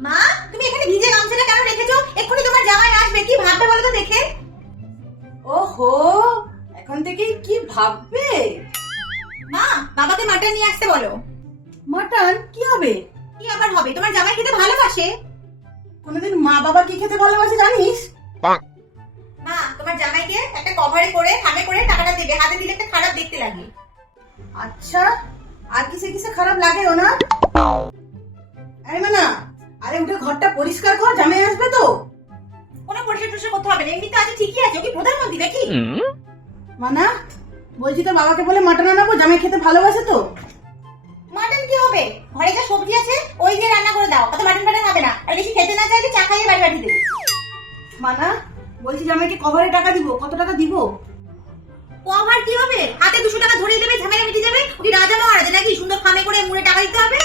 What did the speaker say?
মা, তুমি এখানে ভিজে গামছাটা কেন রেখেছো? এক্ষুনি তোমার জামাই আসবে, কি ভাববে বলো তো দেখে। ওহো, এখন থেকে কি ভাববে? মা, বাবাকে মাটন নিয়ে আসতে বলো। মাটন কি হবে? কি আবার হবে? তোমার জামাই খেতে ভালোবাসে। কোনোদিন মা বাবা কি খেতে ভালোবাসে জানিস? মা, তোমার জামাইকে একটা কভারে করে খামে করে টাকাটা দেবে, হাতে দিলে একটা খারাপ দেখতে লাগে। আচ্ছা, আর কিসে কিসে খারাপ লাগে না? আরে মানা, আরে উঠে ঘরটা পরিষ্কার কর, জামাই আসবে তো। কোনো পরিষ্কার টরিষ্কার করতে হবে না, এমনিতে আছে ঠিকই আছে। ও কি প্রধানমন্ত্রী নাকি? মানা, বলছি তো বাবাকে বলে মাটন আনাবো, জামাই খেতে ভালোবাসে তো। মাটন কি হবে? ঘরে যা সবজি আছে ওই দিয়ে রান্না করে দাও, অত মাটন ফাটন হবে না। আর বেশি খেতে না চাইলে চা খাইয়ে বাড়ি বাড়ি দেবে। মানা, বলছি জামাইকে কভারে টাকা দিব, কত টাকা দিব? কভার কি হবে? হাতে 200 টাকা ধরিয়ে দেবে, ঝামেলা মিটে যাবে। ওই রাজা মহারাজা নাকি সুন্দর খামে করে মুড়ে টাকা দিতে হবে?